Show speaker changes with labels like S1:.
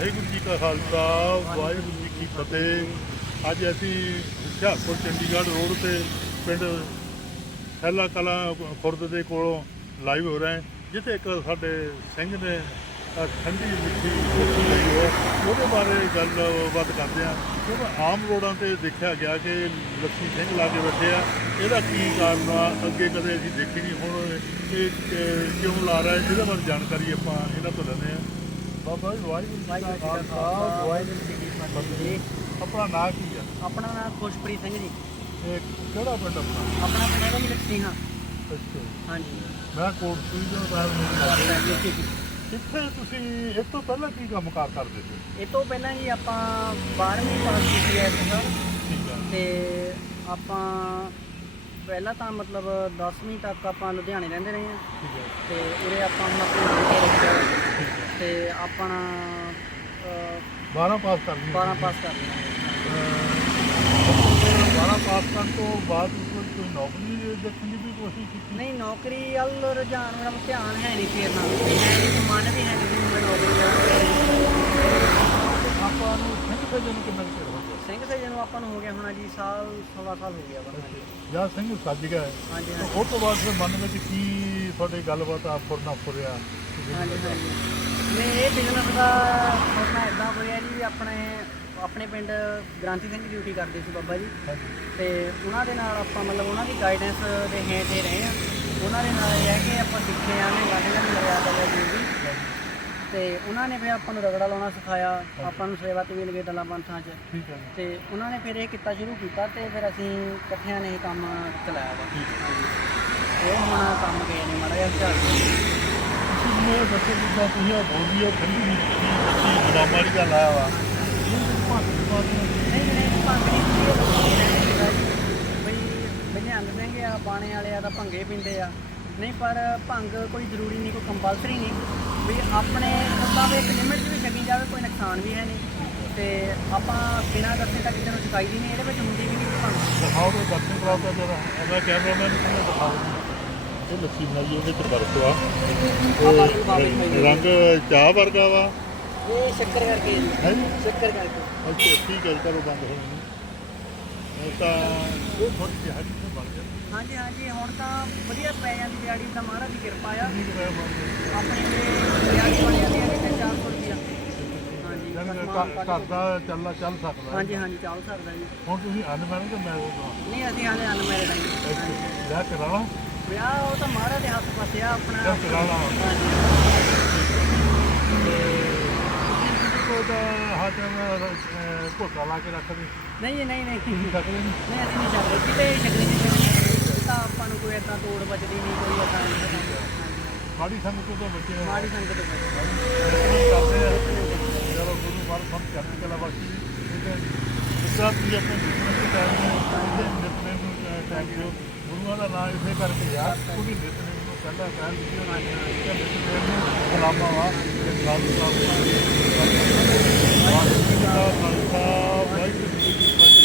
S1: ਵਾਹਿਗੁਰੂ ਜੀ ਕਾ ਖਾਲਸਾ, ਵਾਹਿਗੁਰੂ ਜੀ ਕੀ ਫਤਿਹ। ਅੱਜ ਅਸੀਂ ਹੁਸ਼ਿਆਰਪੁਰ, ਚੰਡੀਗੜ੍ਹ ਰੋਡ ਤੇ ਪਿੰਡ ਥੈਲਾ ਕਲਾ ਖੁਰਦ ਦੇ ਕੋਲੋਂ ਲਾਈਵ ਹੋ ਰਹੇ ਜਿੱਥੇ ਇੱਕ ਸਾਡੇ ਸਿੰਘ ਨੇ ਠੰਡੀ ਮਿੱਠੀ ਕੋਠੀ ਲਈ ਹੋ। ਉਹਦੇ ਬਾਰੇ ਗੱਲਬਾਤ ਕਰਦੇ ਆ ਕਿਉਂਕਿ ਆਮ ਰੋਡਾਂ ਤੇ ਦੇਖਿਆ ਗਿਆ ਕਿ ਲੱਖੀ ਸਿੰਘ ਲਾ ਕੇ ਬੈਠੇ ਆ। ਇਹਦਾ ਕੀ ਕਾਰਨ ਆ? ਅੱਗੇ ਕਦੇ ਅਸੀਂ ਦੇਖੀ ਨਹੀਂ। ਹੁਣ ਇਹ ਕਿਉਂ ਲਾ ਰਿਹਾ ਇਹਦੇ ਬਾਰੇ ਜਾਣਕਾਰੀ ਆਪਾਂ ਇਹਨਾਂ ਤੋਂ ਲੈਂਦੇ ਆ ਬਾਬਾ ਜੀ ਵਾਹਿਗੁਰੂ ਜੀ ਕਾ ਖਾਲਸਾ ਵਾਹਿਗੁਰੂ ਜੀ ਕੀ ਫਤਿਹ। ਆਪਣਾ ਨਾਂ ਕੀ ਆ?
S2: ਆਪਣਾ ਨਾਮ ਖੁਸ਼ਪ੍ਰੀਤ ਸਿੰਘ ਜੀ।
S1: ਇਹ ਕਿਹੜਾ ਪਿੰਡ ਆਪਣਾ?
S2: ਆਪਣਾ ਪਿੰਡ ਹੈਗਾ ਜੀ ਲਕਸੀ ਹਾਂ
S1: ਅੱਛਾ।
S2: ਹਾਂਜੀ।
S1: ਮੈਂ ਕੋਟਸੂਈ ਤੋਂ ਬਾਹਰ ਕਿੱਥੇ ਤੁਸੀਂ ਇਸ ਤੋਂ ਪਹਿਲਾਂ ਕੀ ਕੰਮਕਾਰ ਕਰਦੇ ਸੀ?
S2: ਇਹ ਤੋਂ ਪਹਿਲਾਂ ਜੀ ਆਪਾਂ 12ਵੀਂ ਪਾਸ ਕੀਤੀ ਹੈ ਸਰ।
S1: ਠੀਕ ਹੈ
S2: ਤੇ ਆਪਾਂ ਪਹਿਲਾਂ ਤਾਂ ਮਤਲਬ 10ਵੀਂ ਤੱਕ ਆਪਾਂ ਲੁਧਿਆਣੇ ਰਹਿੰਦੇ ਰਹੇ ਹਾਂ। ਤੇ ਉਰੇ ਆਪਾਂ ਹੁਣ ਆਪਣੇ ਨਾਨਕੇ
S1: ਹੈ।
S2: ਤੇ ਆਪਣਾ ਅਹ,
S1: 12 ਪਾਸ ਕਰ ਲਈ
S2: 12 ਪਾਸ ਕਰ ਲਿਆ
S1: 12 ਪਾਸ ਕਰਨ ਤੋਂ ਬਾਅਦ ਕੋਈ ਨੌਕਰੀ ਦੇਖਣ ਦੀ ਵੀ ਕੋਸ਼ਿਸ਼ ਕੀਤੀ?
S2: ਨਹੀਂ ਨੌਕਰੀ ਵੱਲ ਰੁਝਾਨ ਮੇਰਾ ਧਿਆਨ ਹੈ ਨਹੀਂ ਫਿਰ ਨਾਲ ਮਨ ਵੀ ਹੈ ਨਹੀਂ ਮੈਂ ਨੌਕਰੀ ਕਰਾਂ।
S1: ਆਪਾਂ ਨੂੰ ਸਿੰਘ ਸੱਜਣ ਨੂੰ ਕਿੰਨਾ
S2: ਆਪਾਂ ਨੂੰ ਹੋ ਗਿਆ ਹੋਣਾ ਜੀ ਸਾਲ ਸਵਾ ਸਾਲ ਹੋ ਗਿਆ ਵਾ
S1: ਜਾਂ। ਸਿੰਘ ਸੱਜ ਗਿਆ ਹੈ।
S2: ਹਾਂਜੀ ਹਾਂਜੀ।
S1: ਉਹ ਤੋਂ ਬਾਅਦ ਫਿਰ ਮਨ ਵਿੱਚ ਕੀ ਤੁਹਾਡੀ ਗੱਲਬਾਤ ਆ ਫੁਰਨਾ ਫੁਰਿਆ?
S2: ਹਾਂਜੀ ਹਾਂਜੀ। ਨਹੀਂ ਇਹ ਬਿਜ਼ਨਸ ਦਾ ਹੋਣਾ ਇਦਾਂ ਹੋਇਆ ਜੀ ਵੀ ਆਪਣੇ ਆਪਣੇ ਪਿੰਡ ਗ੍ਰਾਂਤੀ ਸਿੰਘ ਡਿਊਟੀ ਕਰਦੇ ਸੀ ਬਾਬਾ ਜੀ। ਤੇ ਉਹਨਾਂ ਦੇ ਨਾਲ ਆਪਾਂ ਮਤਲਬ ਉਹਨਾਂ ਦੀ ਗਾਈਡੈਂਸ ਦੇ ਹੇਠ ਹੀ ਰਹੇ ਆ ਉਹਨਾਂ ਦੇ ਨਾਲ ਰਹਿ ਕੇ ਆਪਾਂ ਸਿੱਖੇ ਆ ਨੇ ਨੂੰ ਲਗਾਇਆ ਦਵਾ ਜੀ। ਵੀ ਤੇ ਉਹਨਾਂ ਨੇ ਫਿਰ ਆਪਾਂ ਨੂੰ ਰਗੜਾ ਲਾਉਣਾ ਸਿਖਾਇਆ ਆਪਾਂ ਨੂੰ ਸੇਵਾ ਤੇ ਵੀ ਲਗੇ ਦਲਾਂ ਪੰਥਾਂ 'ਚ।
S1: ਠੀਕ ਹੈ
S2: ਤੇ ਉਹਨਾਂ ਨੇ ਫਿਰ ਇਹ ਕੀਤਾ ਸ਼ੁਰੂ ਕੀਤਾ ਤੇ ਫਿਰ ਅਸੀਂ ਇਕੱਠਿਆਂ ਨੇ ਇਹ ਕੰਮ ਚਲਾਇਆ ਵਾ।
S1: ਠੀਕ ਹੈ।
S2: ਹਾਂਜੀ। ਇਹ ਹੁਣ ਕੰਮ ਗਏ ਨੇ ਮਾੜਾ ਜਿਹਾ
S1: ਮੈਨੂੰ ਜਿੱਦਾਂ ਤੁਸੀਂ ਆ ਬੋਲੀ ਆ ਠੰਡੀ ਮਿੱਠੀ ਬੱਚੀ ਗੁਲਾਮਾਂ ਵਾਲੀ ਗੱਲ ਆਇਆ ਵਾ। ਇਹ ਭਾਰਤ ਪਾਸ
S2: ਨਹੀਂ ਨਹੀਂ ਭੰਗ ਨਹੀਂ ਪੀਂਦੇ ਬਈ ਨਿਹੰਗ ਸਿੰਘ ਆ ਬਾਣੇ ਵਾਲੇ ਆ ਤਾਂ ਭੰਗੇ ਪੀਂਦੇ ਆ। ਨਹੀਂ ਪਰ ਭੰਗ ਕੋਈ ਜ਼ਰੂਰੀ ਨਹੀਂ ਕੋਈ ਕੰਪਲਸਰੀ ਨਹੀਂ। ਵੀ ਆਪਣੇ ਵੀ ਇੱਕ ਲਿਮਿਟ 'ਚ ਵੀ ਛਕੀ ਜਾਵੇ ਕੋਈ ਨੁਕਸਾਨ ਵੀ ਹੈ ਨਹੀਂ। ਤੇ ਆਪਾਂ ਬਿਨਾਂ ਦੱਸੇ ਤਾਂ ਕਿਸੇ ਨੂੰ ਦੀ ਨਹੀਂ ਇਹਦੇ ਵਿੱਚ ਹੁੰਦੀ ਵੀ ਨਹੀਂ ਭੰਗ
S1: ਦਿਖਾਓ ਤੇ ਦਰਸ਼ਨ ਕਰਾਓ ਤਾਂ ਜਰਾ। ਇਹਦਾ ਕੈਮਰਾਮੈਨ ਨੂੰ ਦਿਖਾਓ ਇਹ ਲੱਸੀ ਬਣਾਈ ਉਹਦੇ ਤੇ ਬਰਫ ਆ। ਰੰਗ ਚਾਹ ਵਰਗਾ ਵਾ।
S2: ਇਹ ਸ਼ੱਕਰ ਕਰਕੇ।
S1: ਹੈ
S2: ਸ਼ੱਕਰ ਕਰਕੇ।
S1: ਅੱਛਾ ਠੀਕ ਹੈ ਕਰੋ ਬੰਦ ਹੋ ਗਈ ਇਹ ਤਾਂ ਉਹ ਥੋੜੀ ਜਿਹੀ ਹੱਡੀ ਤੋਂ ਬਣ ਜਾਂਦੀ
S2: ਹਾਂਜੀ ਹਾਂਜੀ ਹੁਣ ਤਾਂ ਵਧੀਆ ਪੈ ਜਾਂਦੀ ਦਿਹਾੜੀ ਤਾਂ ਮਹਾਰਾਜ ਦੀ ਕਿਰਪਾ ਆ। ਆਪਣੇ ਕੋਲੇ ਦਿਹਾੜੀ ਬਣ ਜਾਂਦੀ ਹੈ ਕਿ 400 ਰੁਪਇਆ ਹਾਂਜੀ
S1: ਜਾਣੀ ਕਿ
S2: ਸਮਾਨ
S1: ਘਰ
S2: ਕੱਢ
S1: ਘਰ ਦਾ ਚੱਲਣਾ ਚੱਲ ਸਕਦਾ
S2: ਹਾਂਜੀ ਹਾਂਜੀ ਚੱਲ ਸਕਦਾ ਜੀ।
S1: ਹੁਣ ਤੁਸੀਂ ਅਨਮੈਰਿਡ ਮੈਂ
S2: ਨਹੀਂ ਅਸੀਂ ਹਾਲੇ ਅਨਮੈਰਿਡ ਹਾਂ ਜੀ।
S1: ਵਿਆਹ ਕਰਾਣਾ
S2: ਵਿਆਹ ਉਹ ਤਾਂ ਮਹਾਰਾਜ ਦੇ ਹੱਥ ਪਾਸੇ ਆ ਆਪਣਾ।
S1: ਵਿਆਹ ਕਰਾਣਾ
S2: ਹਾਂਜੀ।
S1: ਕੋਈ ਤਾਂ ਹੱਥ ਵਿੱਚ ਘੋਟਾ ਲਾ ਕੇ ਰੱਖਦੇ?
S2: ਨਹੀਂ ਜੀ, ਨਹੀਂ ਨਹੀਂ। ਨਹੀਂ
S1: ਸਕਦੇ ਨਹੀਂ?
S2: ਅਸੀਂ ਨਹੀਂ ਸਕਦੇ ਕਿਤੇ ਛਕਣੀ ਨਹੀਂ। ਛਕਣੀ ਤਾਂ ਆਪਾਂ ਨੂੰ ਕੋਈ ਏਦਾਂ ਤੋੜ ਬਚਦੀ ਨਹੀਂ ਕੋਈ ਏਦਾਂ ਨਹੀਂ। ਹਾਂਜੀ
S1: ਮਾੜੀ ਸੰਗਤ ਤੋਂ ਬੱਚੇ ਨੇ
S2: ਮਾੜੀ ਸੰਗਤ ਤੋਂ ਬਚੋ।
S1: ਕਰਦੇ ਆ ਚਲੋ ਗੁਰੂ ਮਾਰ ਸਭ ਚੜ੍ਹਦੀ ਕਲਾ ਬਖਸ਼ੀ ਠੀਕ ਹੈ ਜਿਸ ਤਰ੍ਹਾਂ ਤੁਸੀਂ ਆਪਣੇ ਟਾਈਮ ਦੇ ਨਿਤਨੇ ਨੂੰ ਟਾਈਮ ਦਿਓ ਗੁਰੂਆਂ ਦਾ ਨਾਮ ਇਸੇ ਕਰਕੇ ਆ ਉਹਦੀ ਨਿਤਨੇ ਨੂੰ ਪਹਿਲਾਂ ਕਹਿ ਦਿੱਤੀ ਉਹਨਾਂ ਨੇ ਕਿ ਨਿਤਨੇ ਨੂੰ ਸਲਾਮਾ ਵਾ, ਤੇ ਸਾਧੂ ਸਾਹਿਬ ਵਾਹਿਗੁਰੂ ਜੀ ਕਾ ਖਾਲਸਾ, ਵਾਹਿਗੁਰੂ ਜੀ ਕੀ ਫਤਿਹ।